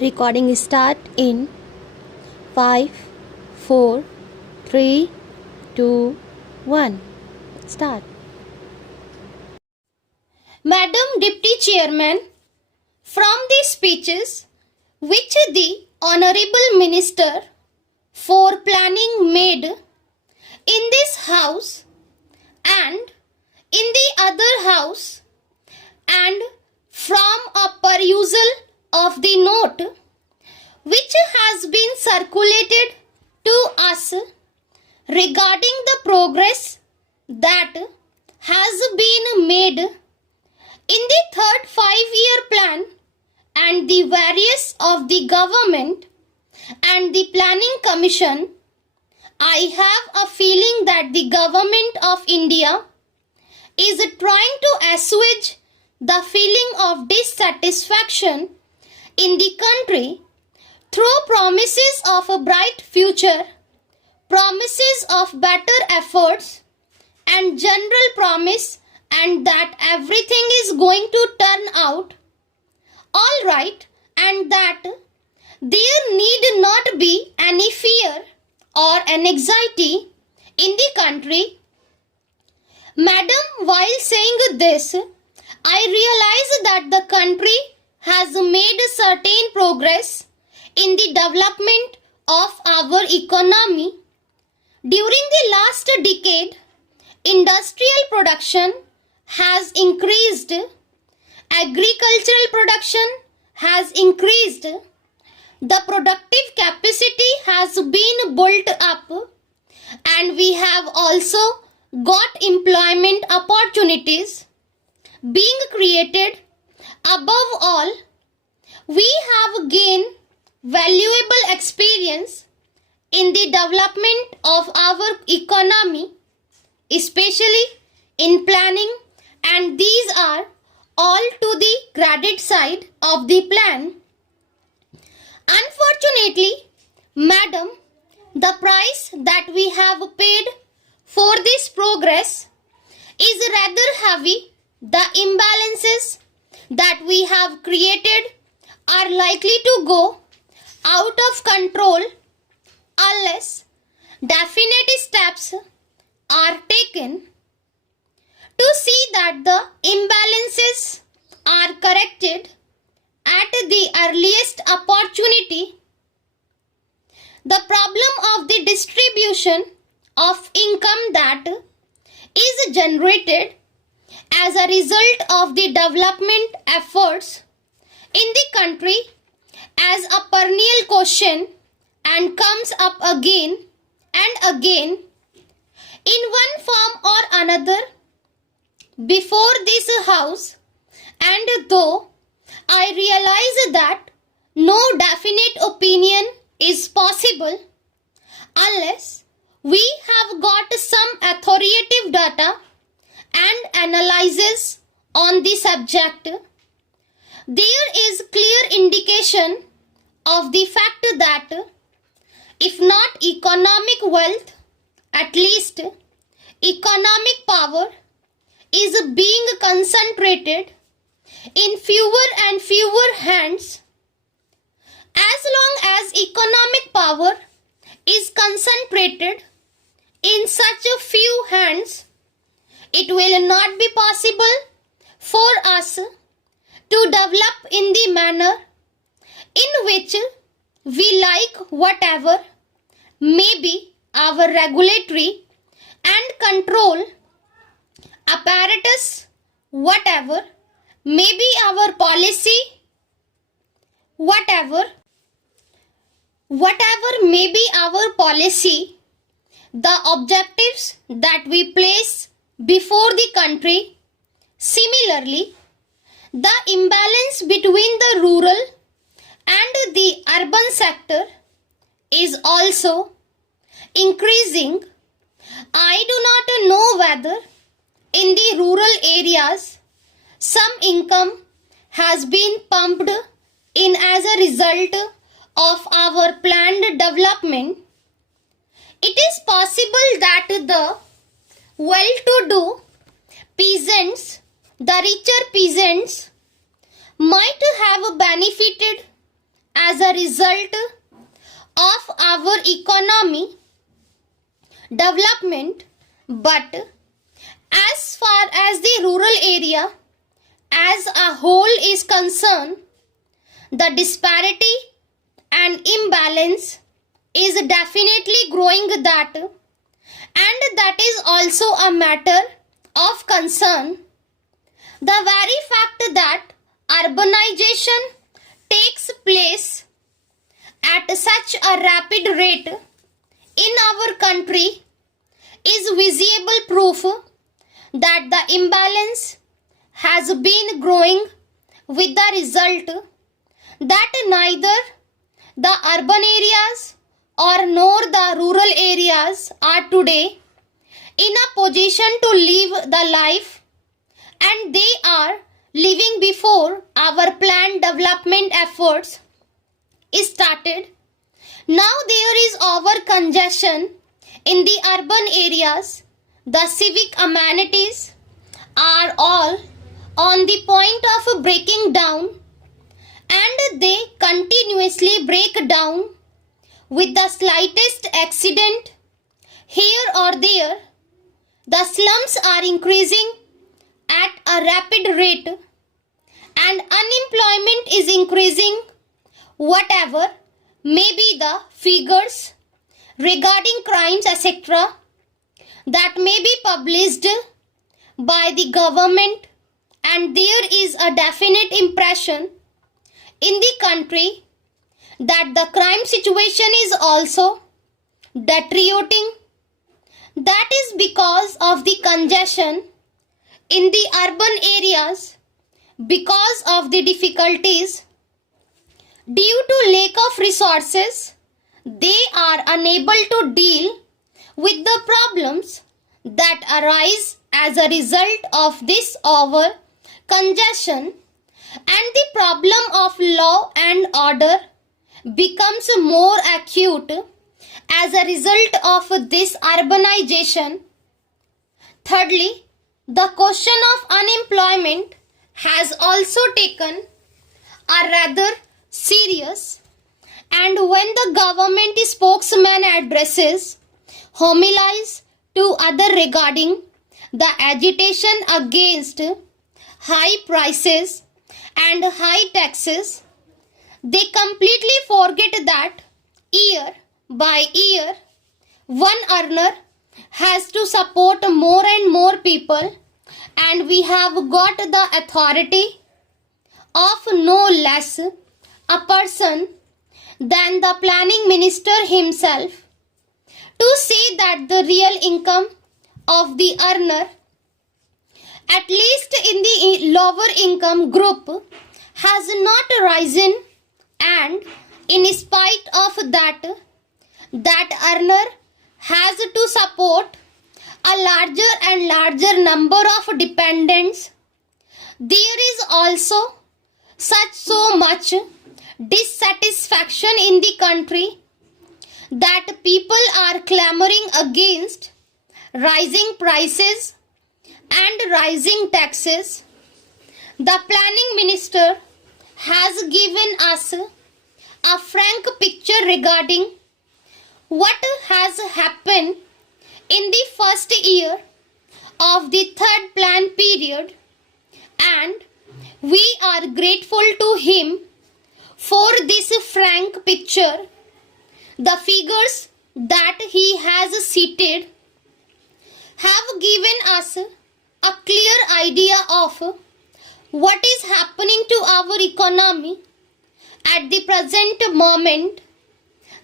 Recording start in 5, 4, 3, 2, 1. Start. Madam Deputy Chairman, from the speeches which the Honorable Minister for Planning made in this House and in the other House, and from a perusal of the note which has been circulated to us regarding the progress that has been made in the third 5-year plan and the various of the government and the planning commission, I have a feeling that the government of India is trying to assuage the feeling of dissatisfaction in the country through promises of a bright future, promises of better efforts, and general promise and that everything is going to turn out all right and that there need not be any fear or an anxiety in the country. Madam, while saying this, I realize that the country has made certain progress in the development of our economy. During the last decade, industrial production has increased, agricultural production has increased, the productive capacity has been built up, and we have also got employment opportunities being created. Above all, we have gained valuable experience in the development of our economy, especially in planning, and these are all to the credit side of the plan. Unfortunately, madam, the price that we have paid for this progress is rather heavy. The imbalances that we have created are likely to go out of control unless definite steps are taken to see that the imbalances are corrected at the earliest opportunity. The problem of the distribution of income that is generated as a result of the development efforts in the country as a perennial question and comes up again and again in one form or another before this house, and though I realize that no definite opinion is possible unless we have got some authoritative data and analysis on the subject, there is clear indication of the fact that if not economic wealth, at least economic power is being concentrated in fewer and fewer hands. As long as economic power is concentrated in such a few hands, it will not be possible for us to develop in the manner in which we like, whatever may be our regulatory and control apparatus, whatever may be our policy, whatever may be our policy, the objectives that we place before the country. Similarly, the imbalance between the rural and the urban sector is also increasing. I do not know whether in the rural areas some income has been pumped in as a result of our planned development. It is possible that the well-to-do peasants, the richer peasants, might have benefited as a result of our economy development, but as far as the rural area as a whole is concerned, the disparity and imbalance is definitely growing, that and that is also a matter of concern. The very fact that urbanization takes place at such a rapid rate in our country is visible proof that the imbalance has been growing, with the result that neither the urban areas or nor the rural areas are today in a position to live the life and they are living before our planned development efforts started. Now there is over congestion in the urban areas. The civic amenities are all on the point of breaking down, and they continuously break down with the slightest accident here or there. The slums are increasing at a rapid rate and unemployment is increasing. Whatever may be the figures regarding crimes, etc., that may be published by the government, and there is a definite impression in the country that the crime situation is also deteriorating. That is because of the congestion in the urban areas, because of the difficulties due to lack of resources. They are unable to deal with the problems that arise as a result of this over congestion, and the problem of law and order becomes more acute as a result of this urbanization. Thirdly, the question of unemployment has also taken a rather serious, and when the government spokesman addresses homilies to other regarding the agitation against high prices and high taxes, they completely forget that year by year one earner has to support more and more people, and we have got the authority of no less a person than the planning minister himself to say that the real income of the earner, at least in the lower income group, has not risen, and in spite of that earner has to support a larger and larger number of dependents. There is also so much dissatisfaction in the country that people are clamoring against rising prices and rising taxes. The planning minister has given us a frank picture regarding what has happened in the first year of the third plan period, and we are grateful to him for this frank picture. The figures that he has cited have given us a clear idea of what is happening to our economy at the present moment,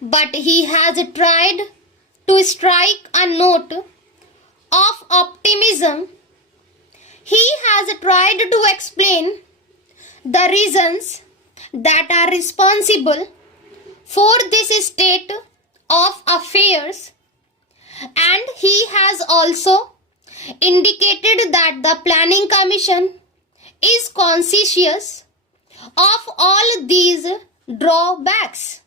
but he has tried to strike a note of optimism. He has tried to explain the reasons that are responsible for this state of affairs, and he has also indicated that the planning commission is conscious of all these drawbacks.